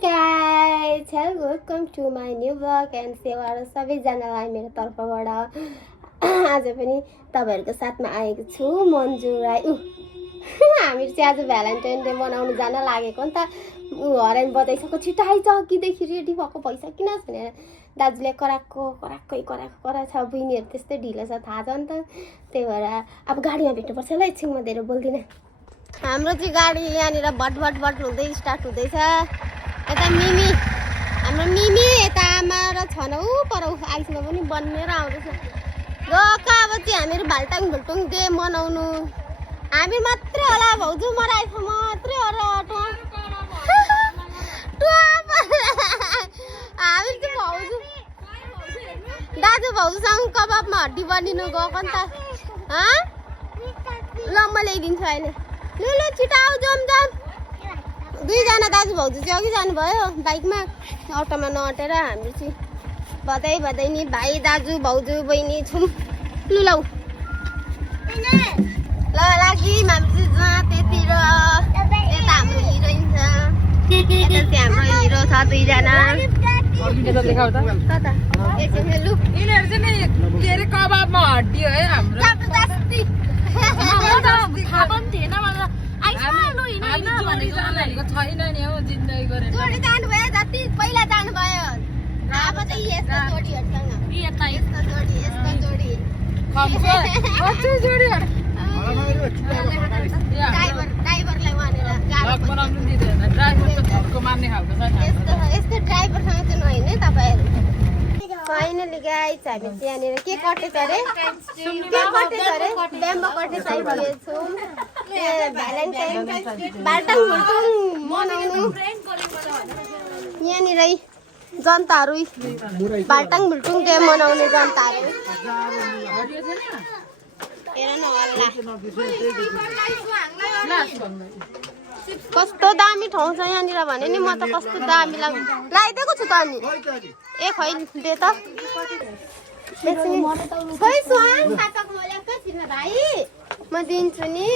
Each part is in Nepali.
guys, hello, welcome to my new vlog and सेवाहरू सबैजनालाई मेरो तर्फबाट आज पनि तपाईहरुको साथमा आएको छु मन्जु राई। हामी चाहिँ आज भ्यालेन्टाइन डे मनाउन जान लागेको नि त। हरेन बजाइसक्यो, छिटाइ जग्गीदेखि रेडी भएको भइसकिन भनेर दाजुले कराकै छ। बहिनीहरु त्यस्तै ढिलो छ थाहा छ नि त। त्यही भएर अब गाडीमा भेट्नुपर्छ ल। एकछिनमा धेरै बोल्दिन। हाम्रो चाहिँ गाडी यहाँनिर भट हुँदै स्टार्ट हुँदैछ। यता मिमी, हाम्रो मिमी यता आमा र छन उ पर आइसमा पनि बन्नेर आउँदैछ। गक अब चाहिँ हामीहरू भाल्टाङ भुल्टुङ डे मनाउनु हामी मात्रै होला। भाउजू मराइछ मात्रै हो र अटो हामी चाहिँ भाउजू दाजु भाउजूसँग कबाबमा हड्डी बनिनु गएको नि त। ल म ल्याइदिन्छु अहिले। लु छिटाउ जाम। दुईजना दाजु भाउजू चाहिँ अघि जानुभयो बाइकमा, अटोमा नअटेर। हामी चाहिँ बधाई नि भाइ दाजु भाउजू बहिनी छौँ। लु ल लागि हामी चाहिँ त्यतिर। यता हाम्रो हिरोइन छ, यता चाहिँ हाम्रो हिरो छ दुईजना। लु यिनीहरू चाहिँ नि के अरे कबाबमा हड्डी है हाम्रो। थाहा पनि थिएन मलाई। छैन नि हौ जिन्दगी गरेर जोडी जानुभयो जति पहिला जानुभयो। अब चाहिँ यस्तो जोडीहरूसँग यस्तो जोडी ड्राइभरलाई भनेर बनाउनु दिँदैन। ड्राइभर त घरको मान्ने खालको छ। यस्तो ड्राइभरसँग चाहिँ नहिँड्ने तपाईँहरू। फाइनली गाइस हामी चाहिँ यहाँनिर के कटेछ अरे ब्याम्बो कटेछ आइपुगेछौँ। भ्यालेन्टाइन भाल्टाङ भुल्टुङ मनाउनु यहाँनिरै जनताहरू भाल्टाङ भुल्टुङ डे मनाउने जनताहरू हेर न हल्ला। कस्तो दामी ठाउँ छ यहाँनिर भने नि। म त कस्तो दामी लगाइदिएको छु त। अनि ए खै दे त खै सुहान सातको ल्याएको छिन भाइ म दिन्छु नि।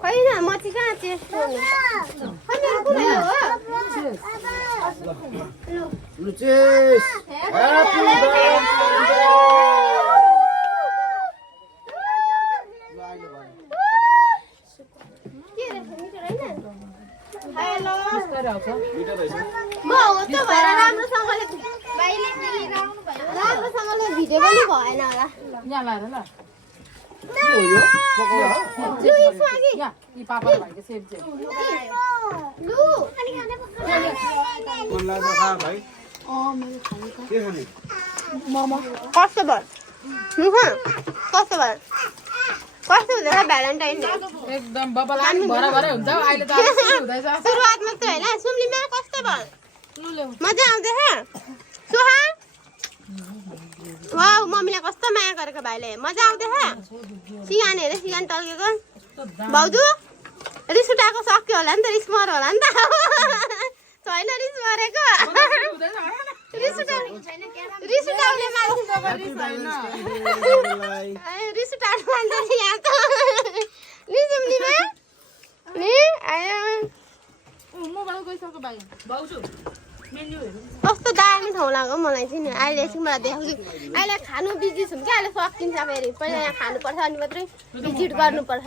खै न म चाहिँ कहाँ टेस्ट गर्नु खै मेरो कुनै हो। लुचेस ह्यापी म हो त्यो भएर राम्रोसँगले भिडियो पनि भएन होला। यहाँ लाएर ल कस्तो हुँदैछ भ्यालेन्टाइन डे? एकदम बबलानी भरे हुन्छ। अहिले त सुरु हुँदैछ। सुरुवात मात्रै होइन। सुम्लीमा कस्तो भयो? मजा आउँदैछ सुहा? वाउ मम्मीलाई कस्तो माया गरेको भाइले। मजा आउँदैछ? सिगान हेरे सिगान टल्केको। भाउजू रिस उठाएको सक्यो होला नि त। रिस मर होला नि त। छैन रिस मरेको। रिस उठाउने मान्छे यहाँ त नि सुम्लीमा नि आयो। मोबाइल गइसक्यो भाइ भाउजू मेन्यु हेर्नु। कस्तो दामी ठाउँ लाग्यो मलाई चाहिँ नि। अहिले एकछिन मलाई देखाउँछु। अहिले खानु बिजी छौँ क्या। अहिले सकिन्छ फेरि। पहिला यहाँ खानुपर्छ अनि मात्रै भिजिट गर्नुपर्छ।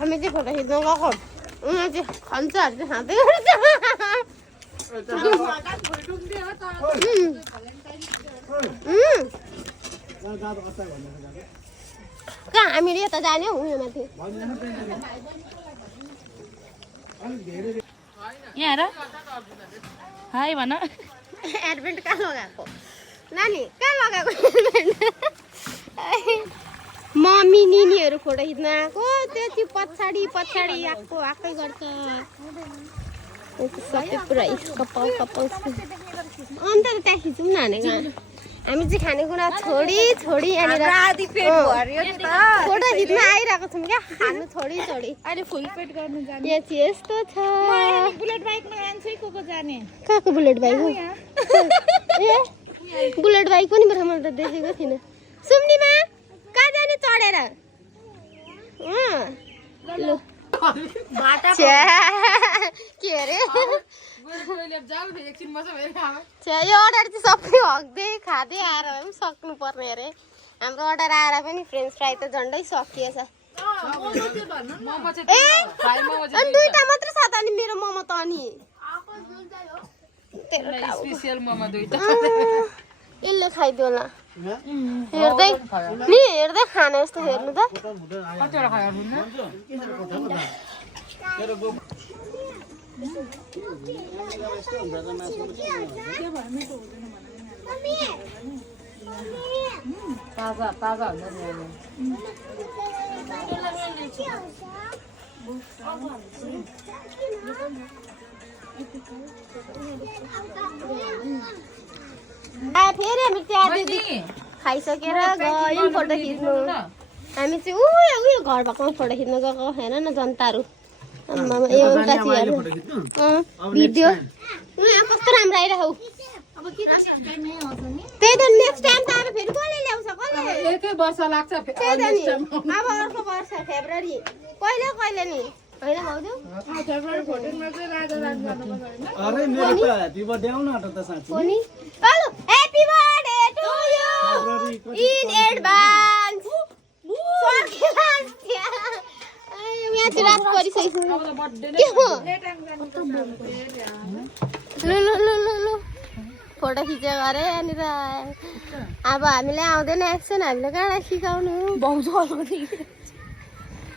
हामी चाहिँ फोटो खिच्न गएको। उनीहरू चाहिँ खन्छहरू चाहिँ खाँदै गर्छ। कहाँ हामीले यता जाने हौ उयो माथि। यहाँ हेर हाई भन। एडभेन्ट कहाँ लगाएको नानी? कहाँ लगाएको एडभेन्ट? मम्मी निनीहरू फोटो खिच्न आएको। त्यो चाहिँ पछाडि आएकै गर्छ। सबै पुरा कपाल अन्त त्यहाँ खिचौँ न भनेको। हामी चाहिँ खानेकुरा छोडी यहाँनिर फोटो खिच्न आइरहेको छौँ क्या। खानु छोडी अहिले फुल पेट गर्नु जाने। यहाँ चाहिँ यस्तो छ। बुलेट बाइकमा जान्छै को जाने? कहाँको बुलेट बाइक हो? ए बुलेट बाइक पनि बरु मैले त देखेको थिइनँ। सुम्नीमा कहाँ जाने चढेर? लु छ्या के अरे छ्या यो अर्डर चाहिँ सबै हग्दै खाँदै आएर भए पनि सक्नु पर्ने अरे हाम्रो अर्डर आएर पनि फ्रेन्च फ्राई त झन्डै सकिएछ ए अनि दुईटा मात्र छ त अनि मेरो मोमो त अनि यसले खाइदियो होला हेर्दै हेर्दै खाने जस्तो हेर्नु त फेरि हामी त्यहाँ दिदी खाइसकेर गयौँ फोटो खिच्नु हामी चाहिँ उयो घर भएकोमा फोटो खिच्नु गएको हेर न जनताहरू एउटा भिडियो कस्तो राम्रो आइरहेको त्यही त नेक्स्ट टाइम त अब फेरि कसले ल्याउँछ कसले एकै वर्ष लाग्छ अब अर्को वर्ष फेब्रुअरी कहिले नि होइन भाउजू अरे मेरो त ह्यापी बर्थडे आउन आँट त साँच्चै कोनी hello happy birthday to you in advance यहाँ चाहिँ रात परिसकेको के हो लु फोटो खिचेको अरे यहाँनिर अब हामीले आउँदैन एक्सन हामीले कहाँ सिकाउनु भाउजू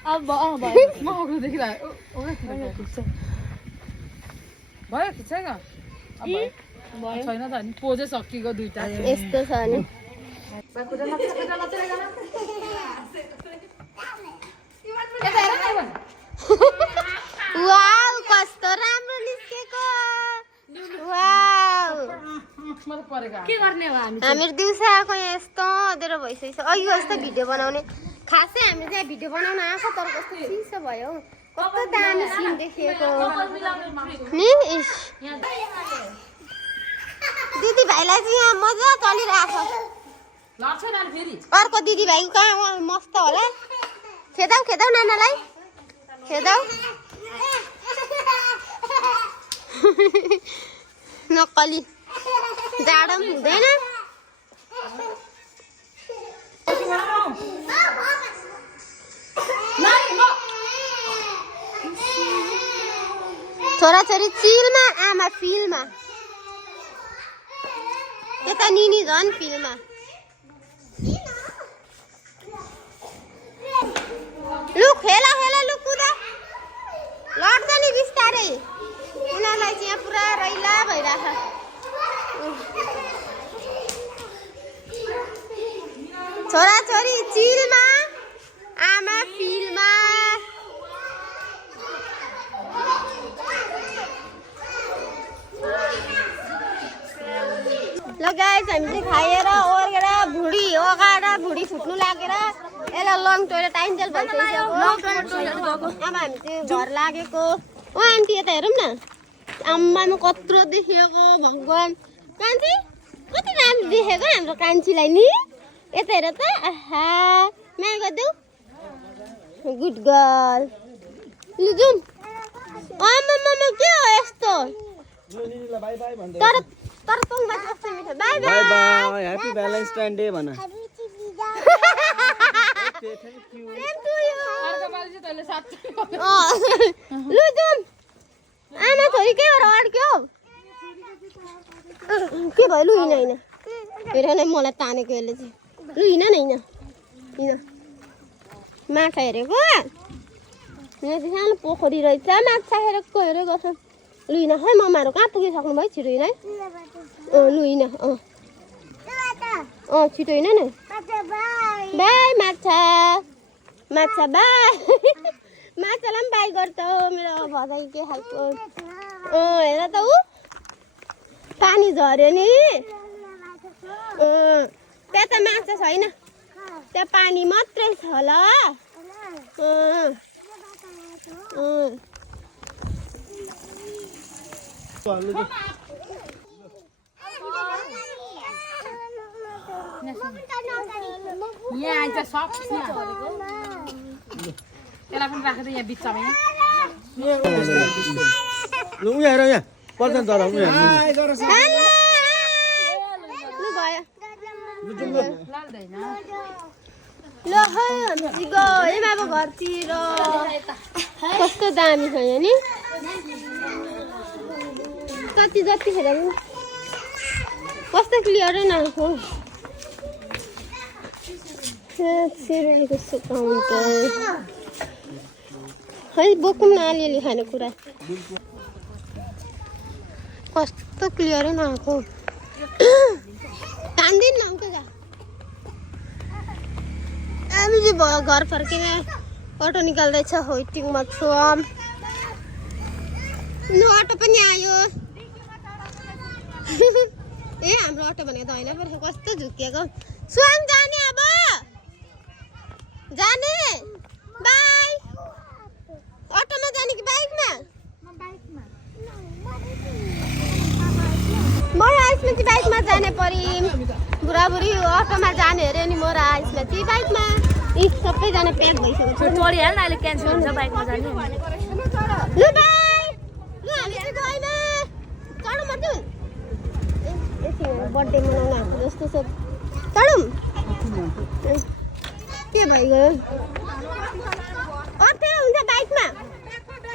अब म अग्लो देखिरहेको भयो खिच्दैन छैन त नि पोजै सकिएको दुईटा यस्तो छ नि वाउ कस्तो राम्रो निस्केको वाउ के गर्ने हो हामीहरू दिउँसो आएको यहाँ यस्तो अँधेरो भइसकेको छ अघि जस्तो भिडियो बनाउने खासै हामी चाहिँ भिडियो बनाउन आएको तर कस्तो चिसो भयो कस्तो दामी सिन देखेको नि दिदी भाइलाई चाहिँ यहाँ मजा चलिरहेको अर्को दिदी भाइको कहाँ मस्त होला खेदाउ नानालाई खेदाउ नक्कली जाडो पनि हुँदैन छोराछोरी चिलमा आमा फिलमा त्यता निनी झन् फिलमा लु खेला लु कुदा लड्छ नि बिस्तारै उनीहरूलाई चाहिँ यहाँ पुरा रैला भइरहेछ छोराछोरी चिलमा आमा फिलमा ल गाइस हामी चाहिँ खाएर ओर्गेर भुडी ओगाएर भुडी फुट्नु लागेर यसलाई लङ टोइलेट टाइन्जेल भइसक्यो अब हामी चाहिँ घर लागेको ओ आन्टी यता हेरौँ न आम्मामा कत्रो देखेको भगवान् कान्छी कति राम्रो देखेको हाम्रो कान्छीलाई नि यता हेर त आहा माया गरिदेऊ गुड गर्ल लु जाउँ आम्मामा के हो यस्तो तर तोङमा कस्तो मिठो by by happy Valentine day भन लु जाउँ आमा छोरी के भएर अड्क्यो के भयो लु हिँड हेर नै मलाई तानेको यसले चाहिँ लु हिँड न हिँड माछा हेरेको यहाँ चाहिँ सानो पोखरी रहेछ माछा हेरेको हेरेको छ लु हिँड खै ममाहरू कहाँ पुगिसक्नु भयो छिटो हिँड है लु हिँड छिटो हिँड न बाई माछा बाई माछालाई पनि बाई गर्छ मेरो भदै के खालको हेर त ऊ पानी झऱ्यो नि त्यहाँ त माछा छैन त्यहाँ पानी मात्रै छ ल यहाँ आइज सब त्यसलाई पनि राखेर यहाँ बिचमा लु उहाँ हेर यहाँ पर्छ तर उहाँ लु भयो लाग्दैन ल है हामी गयौँ अब घरतिर कस्तो दामी छ यहाँ नि कति जतिखेर पनि कस्तो क्लियर नआएको सिराएको सुकाउँछ है बोकौँ न अलिअलि खानेकुरा कस्तो क्लियरै नआएको तान्दिन न उता जा हामी चाहिँ भयो घर फर्किने अटो निकाल्दैछ वेटिङमा छु नु अटो पनि आयो ए हाम्रो अटो भनेको त होइन पर्छ कस्तो झुकिएको सुहाङ जाने अब जाने बाई अटोमा जाने कि बाइकमा म र आइसमा चाहिँ बाइकमा जाने परि बुढाबुढी अटोमा जाने अरे नि म र आइसमा चाहिँ बाइकमा यी सबैजना प्याक भइसकेको छ चढिहाल्नु अहिले क्यान्सल हुन्छ बाइकमा जाने लु बाई लु हामी चाहिँ गएन चढौँ मर्छु एकछिन बर्थडे मनाउन आएको जस्तो छ चढौँ के भइगयो अप्ठ्यारो हुन्छ बाइकमा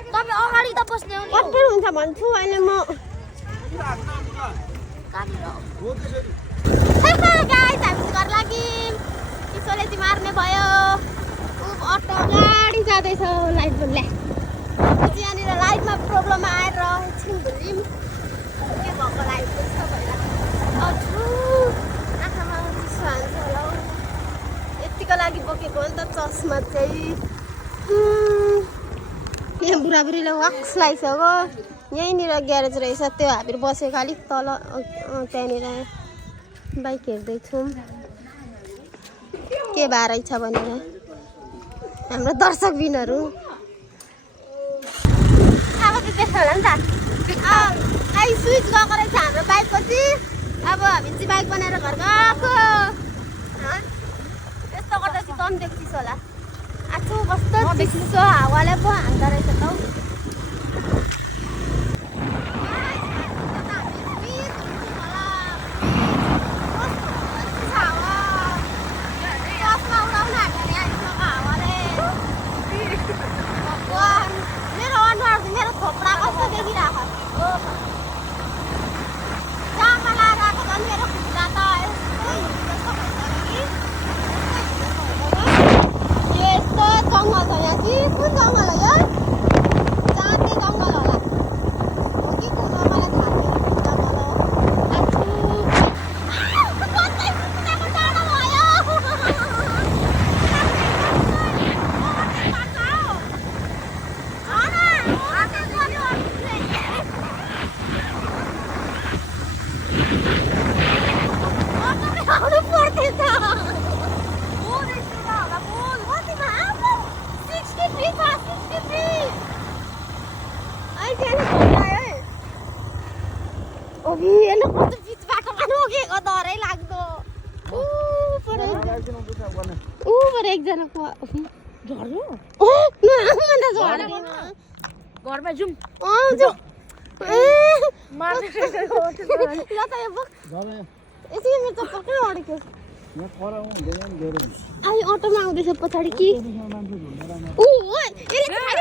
तपाईँ अगाडि त बस्ने हो नि अप्ठ्यारो हुन्छ भन्छु अहिले म गाइस हामी घर लाग्यौँ किसोले चाहिँ मार्ने भयो अटो गाडी जाँदैछ लाइट बोल्ला यहाँनिर लाइटमा प्रब्लम आएर एकछिन भुल्यौँ के भएको लाइट जस्तो भइरहेको आँखामा चिसो हाल्छ होला हौ यतिको लागि बोकेको हो नि त चस्मा चाहिँ यहाँ बुढाबुढीले वाक्स लगाइसक्यो यहीँनिर ग्यारेज रहेछ त्यो हामीहरू बसेको अलिक तल त्यहाँनिर बाइक हेर्दैछौँ के बारै छ भनेर हाम्रो दर्शकबिनहरू अब चाहिँ त्यस्तो होला नि त गाई स्विच गएको रहेछ हाम्रो बाइकपछि अब हामी चाहिँ बाइक बनाएर घर गएको त्यस्तो गर्दा चाहिँ कम देख्छिस् होला आजु कस्तो चिसो हावाले पो हाल्दो रहेछ त हौ घरमा जाउँ अटोमा आउँदैछ पछाडि कि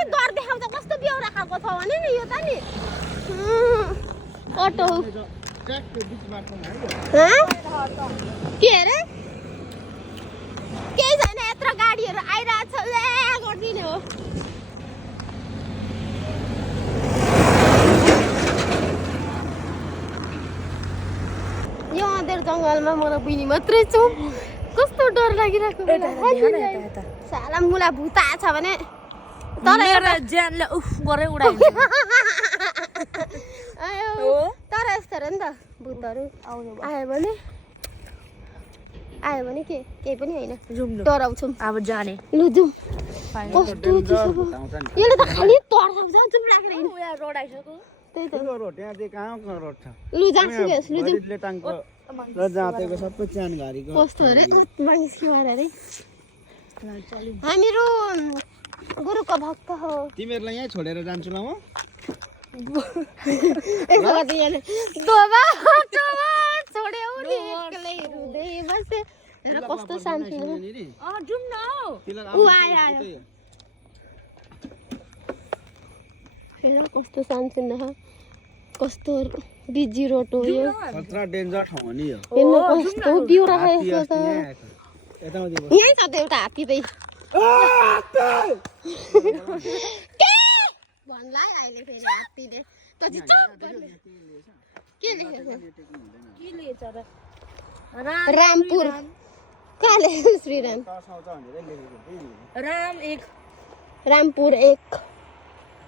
डर देखाउँछ कस्तो बेहोरा खाएको छ भने नि यो त नि अटो के अरे केही छैन यत्रो गाडीहरू आइरहेको छ गरिदिने हो यो अँधेर जङ्गलमा म र बहिनी मात्रै छु कस्तो डर लागिरहेको साला मुला भुता छ भने तर ज्यानले उफ गरे उडाइन्छ तर यस्तो अरे नि त भुतहरू आयो भने के केही पनि होइन डराउँछौँ अब जाने लु जाउँ कस्तो चिसो यसले त खालि तर्साउँछ चुप लागेर रोड आइसक्यो त्यही त रोड त्यहाँ चाहिँ कहाँ रोड छ लु जान्छु लु जाउँ टाङको र जाँतेको सबै च्यान घारीको कस्तो अरे मानिस अरे हामीहरू गुरुको भक्त हो तिमीहरूलाई यहीँ छोडेर जान्छु ल म यसो गर्दै यहाँ डोबा छोड्यौ नि एक्लै रुँदै बसे हेर कस्तो शान्ति हो जाउँ न ऊ आयो हेर कस्तो शान्ति न कस्तो बिजी रोड हो यो खतरा डेन्जर ठाउँ हो नि यो हेर्नु कस्तो बिउरा रहेको त यताउति यहीँ छ त एउटा हात्ती चाहिँ भन्ला अहिले फेरि हात्तीले त के लेखेछ रामपुर कहाँ लेखेको श्रीराम रामपुर 1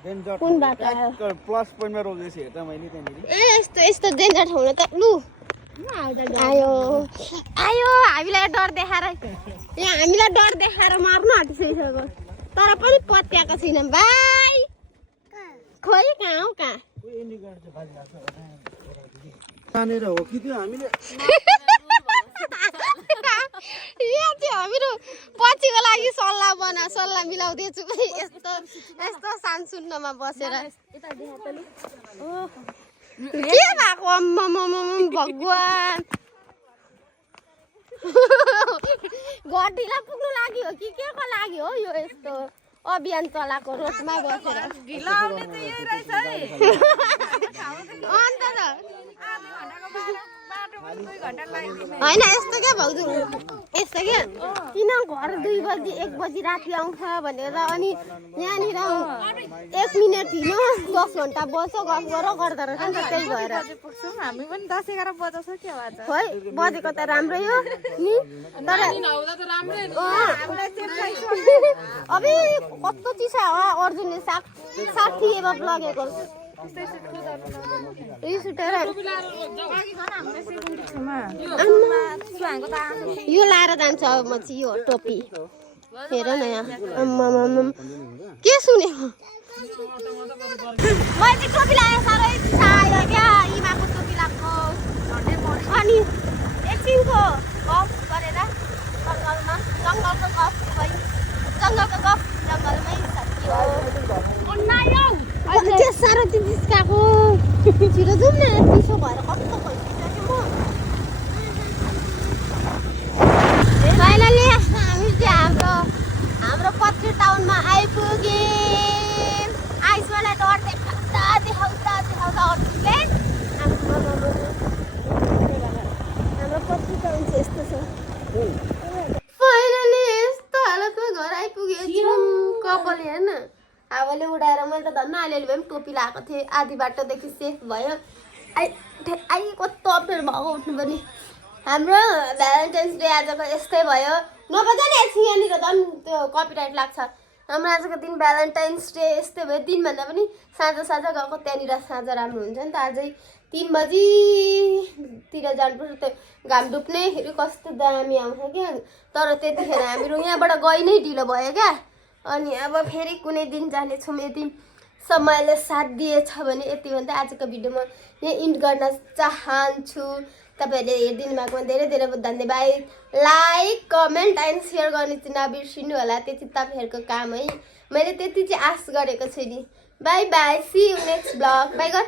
डेन्जर कुन बाटो आयो प्लस पोइन्टमा रोक्दैछ हेर त मैले त्यहाँनिर ए यस्तो डेन्जर ठाउँमा त लु आयो हामीलाई डर देखाएर यहाँ हामीलाई डर देखाएर मार्नु आँटिसकिसक्यो तर पनि पत्याएको छैन भाइ खोइ कहाँ हो कहाँ जानेर हो कि त्यो हामीले यहाँ चाहिँ हामीहरू पछिको लागि सल्लाह मिलाउँदैछु यस्तो सानसुन्नमा बसेर के भएको अम्म भगवान् घरढिला पुग्नु लागि हो कि के को लागि हो यो यस्तो अभियान चलाएको रोडमा बसेर अन्त त होइन यस्तो क्या भाउजू यस्तो क्या किन घर 2 बजी 1 बजी राति आउँछ भनेर अनि यहाँनिर 1 मिनट हिँड्यो 10 घन्टा बस्यो गफ गर्दो रहेछ नि त त्यही भएर हामी पनि 10-11 बजाउँछ के भन्छ खोइ बजेको त राम्रै हो नि तर अबे कस्तो चिसा हो अर्जुनले 60 एबब लगेको रिस उठेर यो लाएर जान्छ अब म चाहिँ यो टोपी हेर न यहाँ के सुनेको मैले टोपी लगाएँ साह्रै आयो क्या इमाको टोपी लगाएको अनि एकछिनको गफ गरेर जङ्गलको गफ भयो जङ्गलको गफ जङ्गलमै सकियो त्यो साह्रो त्यो जिस्काएको छिटो जाउँ न चिसो भएर कस्तो भइसक्यो म फाइनली हामी चाहिँ हाम्रो पत्री टाउनमा आइपुग्यौँ आइसवाला डर देखाउँदा अर्जुनले हाम्रो पत्री टाउन चाहिँ यस्तो छ फाइनली यस्तो हालतमा घर आइपुग्यो कपाल हेर्न हावाले उडाएर मैले त धन्न अलिअलि भए पनि टोपी लगाएको थिएँ आधी बाटोदेखि सेफ भयो आई कस्तो अप्ठ्यारो भएको उठ्नु पनि हाम्रो भ्यालेन्टाइन्स डे आजको यस्तै भयो नबजा नि एकछिन यहाँनिर झन् त्यो कपिराइट लाग्छ हाम्रो आजको दिन भ्यालेन्टाइन्स डे यस्तै भयो दिनभन्दा पनि साँझ गएको त्यहाँनिर साँझ राम्रो हुन्छ नि त आजै 3 बजीतिर जानुपर्छ त्यो घाम डुब्नेखेरि कस्तो दामी आउँछ क्या तर त्यतिखेर हामीहरू यहाँबाट गइ नै ढिलो भयो क्या अनि अब फेरि कुनै दिन जानेछौँ यदि समयले साथ दिएछ भने यति भन्दा आजको भिडियो म यहाँ इन्ड गर्न चाहन्छु तपाईँहरूले हेरिदिनु भएकोमा धेरै धन्यवाद लाइक कमेन्ट एन्ड सेयर गर्ने चाहिँ नबिर्सिनु होला त्यति तपाईँहरूको काम है मैले त्यति चाहिँ आश गरेको छु नि bye see you next blog bye गर